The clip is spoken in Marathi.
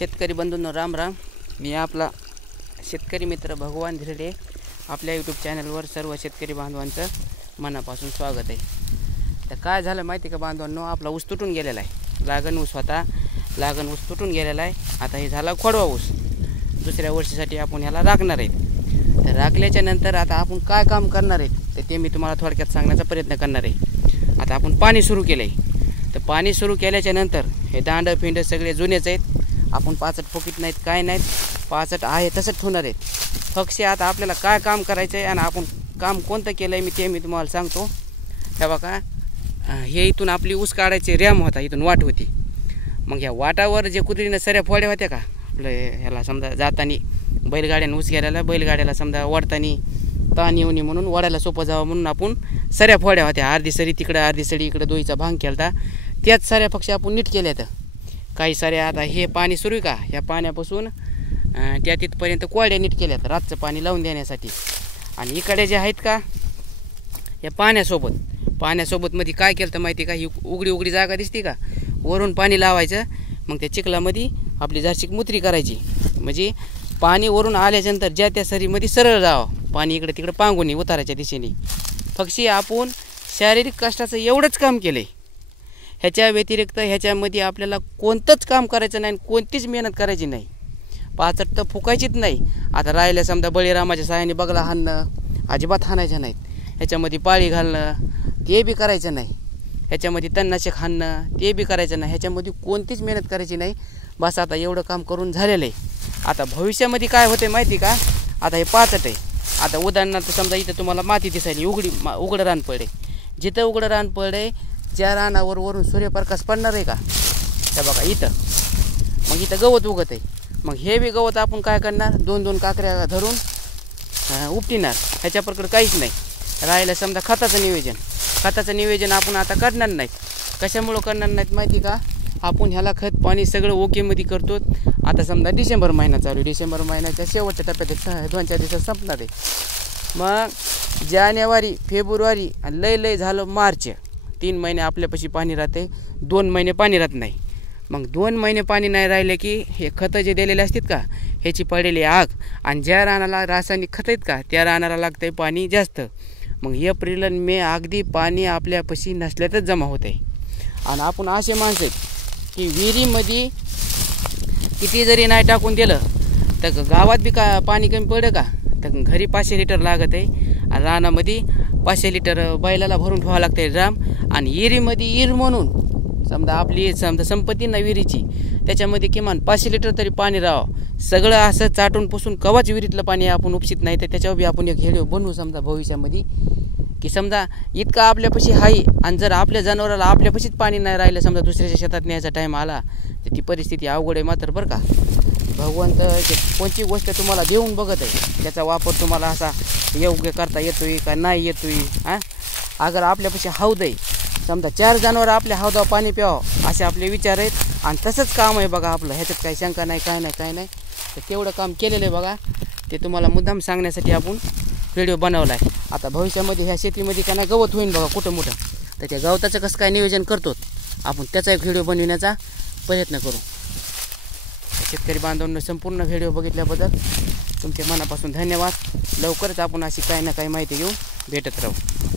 शेतकरी बंधूंनो राम राम। मी आपला शेतकरी मित्र भगवान धिरडे आपल्या यूट्यूब चॅनलवर सर्व शेतकरी बांधवांचं मनापासून स्वागत आहे। तर काय झालं माहिती का बांधवांनो, आपला ऊस तुटून गेलेला आहे। लागण ऊस तुटून गेलेला आहे। आता हे झाला खोडवा ऊस, दुसऱ्या वर्षीसाठी आपण ह्याला राखणार आहेत। तर राखल्याच्या नंतर आता आपण काय काम करणार आहेत तर ते मी तुम्हाला थोडक्यात सांगण्याचा प्रयत्न करणार आहे। आता आपण पाणी सुरू केलं आहे, तर पाणी सुरू केल्याच्या नंतर हे दांड फिंड सगळे जुनेच आहेत। आपण पाचट फुकीत नाहीत, काय नाहीत, पाचट आहे तसंच ठेवणार आहेत। फक्त आता आपल्याला काय काम करायचं आहे आणि आपण काम कोणतं केलं आहे मी तुम्हाला सांगतो। हे बघा, हे इथून आपली ऊस काढायची रॅम होता, इथून वाट होती। मग ह्या वाटावर जे कुत्रीनं सऱ्या फोड्या होत्या का आपलं, ह्याला समजा जातानी बैलगाड्यानं ऊस गेल्याला, बैलगाड्याला समजा वडतानी ताण येऊ नये म्हणून, वडायला सोपं जावं म्हणून आपण सऱ्या फोड्या होत्या। अर्धी सरी तिकडं, अर्धी सरी इकडं, दोईचा भांग केला होता। त्याच सऱ्या पक्षी आपण नीट केल्या तर काही साऱ्या। आता हे पाणी सुरू आहे का, ह्या पाण्यापासून त्या तिथपर्यंत कोरड्या नीट केल्यात रातचं पाणी लावून देण्यासाठी। आणि इकडे जे आहेत का या पाण्यासोबत मध्ये काय केलं तर माहिती का, ही उघडी जागा दिसते का, वरून पाणी लावायचं। मग त्या चिखलामध्ये आपली जारशिक मुत्री करायची, म्हणजे पाणी वरून आल्याच्यानंतर ज्या त्या सरीमध्ये सरळ जावं पाणी, इकडे तिकडे पांगून नये उताराच्या दिशेने। फक्त आपण शारीरिक कष्टाचं एवढंच काम केलं आहे। ह्याच्या व्यतिरिक्त ह्याच्यामध्ये आपल्याला कोणतंच काम करायचं नाही, कोणतीच मेहनत करायची नाही, पाचट तर फुकायचीच नाही। आता राहिल्या समजा बळीरामाच्या साहाय्याने बगला हाणणं अजिबात हाणायचं नाहीत, ह्याच्यामध्ये पाळी घालणं ते बी करायचं नाही, ह्याच्यामध्ये तणनाशक हाणणं ते बी करायचं नाही, ह्याच्यामध्ये कोणतीच मेहनत करायची नाही। बस आता एवढं काम करून झालेलं आहे। आता भविष्यामध्ये काय होते माहिती का, आता हे पाचट आहे। आता उदाहरणार्थ समजा इथं तुम्हाला माती दिसायली, उघडं रान पडे, जिथं उघडं रान पडे ज्या रानावर वरून सूर्यप्रकाश पडणार आहे का, त्या बघा इथं, मग इथं गवत उगत आहे। मग हे बी गवत आपण काय करणार, दोन काकऱ्या धरून उपटिणार, ह्याच्या प्रकार काहीच नाही। राहिलं समजा खताचं नियोजन आपण आता करणार नाहीत। कशामुळं करणार नाहीत माहिती का, आपण ह्याला खत पाणी सगळं ओकेमध्ये करतो। आता समजा डिसेंबर महिना चालू आहे, डिसेंबर महिन्याच्या शेवटच्या टप्प्यात 2-4 दिवसात संपणार आहे। मग जानेवारी फेब्रुवारी आणि लय झालं मार्च, 3 महिने आपल्यापाशी पाणी राहते, 2 महिने पाणी राहत नाही। मग 2 महिने पाणी नाही राहिले की हे खतं जे दिलेले असतात का ह्याची पडलेली आग, आणि ज्या रानाला रासायनिक खत आहेत का त्या रानाला लागतंय पाणी जास्त। मग एप्रिल आणि मे अगदी पाणी आपल्यापाशी नसल्यातच जमा होते। आणि आपण असे माणसं आहेत की विहिरीमध्ये किती जरी नाही टाकून दिलं तर गावात बी का पाणी कमी पडलं का, तर घरी 500 लिटर लागत आहे, आणि रानामध्ये 500 लिटर बैलाला भरून ठेवावं लागतं ड्राम। आणि विहिरीमध्ये विहीर म्हणून समजा आपली संपत्ती ना विहिरीची, त्याच्यामध्ये किमान 500 लिटर तरी पाणी राहावं। सगळं असं चाटून पुसून कवाच विहिरीतलं पाणी आपण उपसित नाही, तर त्याच्यावर बी आपण एक व्हिडिओ बनवू समजा भविष्यामध्ये, की समजा इतका आपल्यापाशी आहे आणि जर आपल्या जनावराला आपल्यापाशीच पाणी नाही राहिलं, समजा दुसऱ्याच्या शेतात न्यायचा टाईम आला तर ती परिस्थिती अवघड आहे मात्र बरं का। भगवंत कोणची गोष्ट तुम्हाला देऊन बघत आहे, त्याचा वापर तुम्हाला असा योग्य करता येतोय का नाही येतोय। अगर आपल्यापाशी हौद आहे, समजा 4 जनावर आपल्या हौदावर पाणी प्यावं असे आपले विचार आहेत, आणि तसंच काम आहे बघा आपलं, ह्याच्यात काही शंका नाही, काय नाही। तर तेवढं काम केलेलं आहे बघा, ते तुम्हाला मुद्दाम सांगण्यासाठी आपण व्हिडिओ बनवला आहे। आता भविष्यामध्ये ह्या शेतीमध्ये काय गवत होईल बघा कुठं मोठं, तर त्या गवताचं कसं काय नियोजन करतो आपण त्याचा एक व्हिडिओ बनविण्याचा प्रयत्न करू। शेतकरी बांधवांना संपूर्ण व्हिडिओ बघितल्याबद्दल तुमचे मनापासून धन्यवाद। लवकरच आपण अशी काही ना काही माहिती घेऊन भेटत राहू।